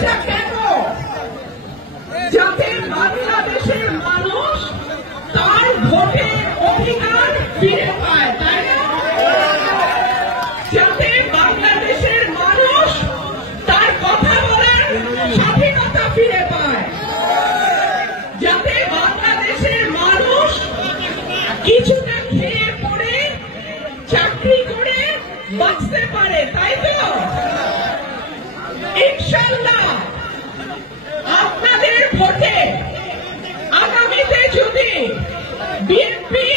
এটা কেন? যাতে বাংলাদেশের মানুষ তার ভোটের অধিকার ফিরে পায়, তাই না? যাতে বাংলাদেশের মানুষ তার কথা বলার স্বাধীনতা ফিরে পায়, যাতে বাংলাদেশের মানুষ কিছুটা খেয়ে পড়ে চাকরি করে বাঁচতে পারে, তাই তো? ইনশাআল্লাহ আপনাদের ভোটে আগামীতে যদি বিএনপি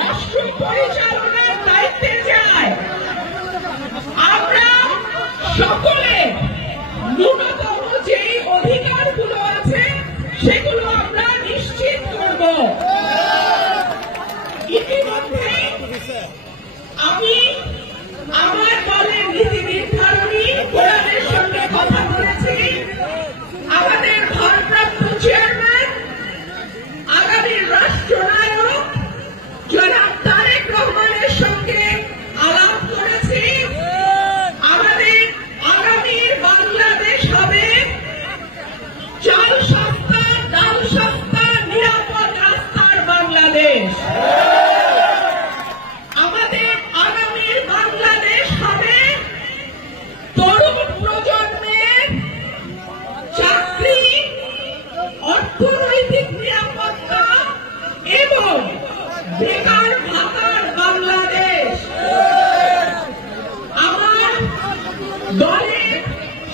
রাষ্ট্র পরিচালনার দায়িত্বে যায়, আমরা সকলে ন্যূনতম যে অধিকারগুলো আছে সেগুলো আমরা নিশ্চিত করব। ইতিমধ্যে আমি আমার দলের নীতি নির্ধারণী ফোরামের সঙ্গে কথা বলেছি। আমাদের ভারপ্রাপ্ত চেয়ারম্যান, আগামীর রাষ্ট্রনায়ক জনাব তারেক রহমানের সঙ্গে আলাপ করেছি। আমাদের আগামীর বাংলাদেশ হবে চাল সস্তা, ডাল সস্তা, নিরাপদ রাস্তার বাংলাদেশ। আমাদের আগামীর বাংলাদেশ হবে তরুণ প্রজন্মের চাকরি, অর্থনৈতিক নিরাপত্তা এবং বেকার ভাতার বাংলাদেশ। আমার দলের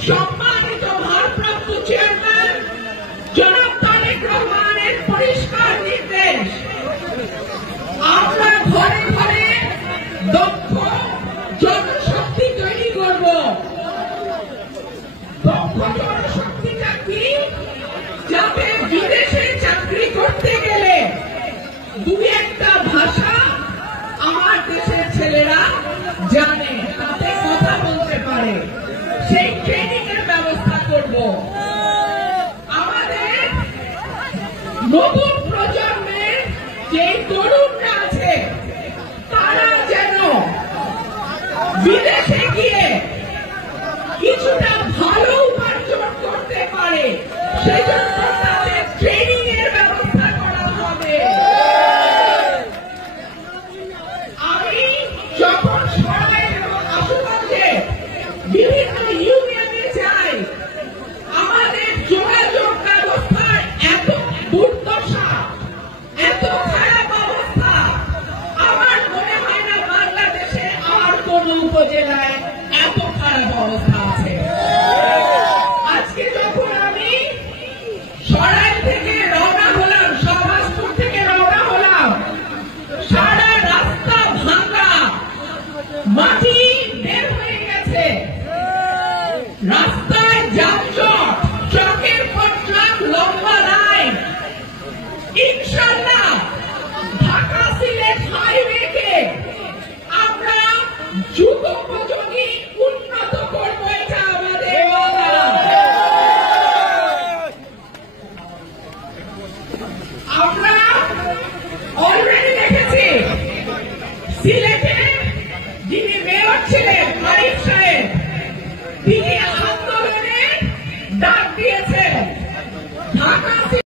সম্মানিত ভারপ্রাপ্ত চেয়ারম্যান জনাব তারেক রহমানের পরিষ্কার নির্দেশ, আমরা ঘরে ঘরে দক্ষ জনশক্তি তৈরি করব। দক্ষ জনশক্তিটা কি? যাতে বিদেশে চাকরি করতে গেলে দু একটা ভাষা আমার দেশের ছেলেরা জানে, তাতে কথা বলতে পারে, সেই ট্রেনিং এর ব্যবস্থা করব। আমাদের নতুন প্রজন্মের যে তরুণরা আছে তারা যেন বিদেশে গিয়ে কিছুটা ভালো উপার্জন করতে পারে, সেজন্য তাদের ট্রেনিং এর ব্যবস্থা করা হবে। আমি যখন সরাইল এবং আশুগঞ্জে বিভিন্ন ইউনিয়নে যাই, আমাদের যোগাযোগ ব্যবস্থার এত দুর্দশা, এত খারাপ অবস্থা, আমার মনে হয় না বাংলাদেশে আর কোন উপজেলায় এত খারাপ অবস্থা আছে। আজকে যখন আমি সরাইল থেকে রওনা হলাম, শাহবাজপুর থেকে রওনা হলাম, সারা রাস্তা ভাঙা, মাটি বের হয়ে গেছে, রাস্তায় যানজট।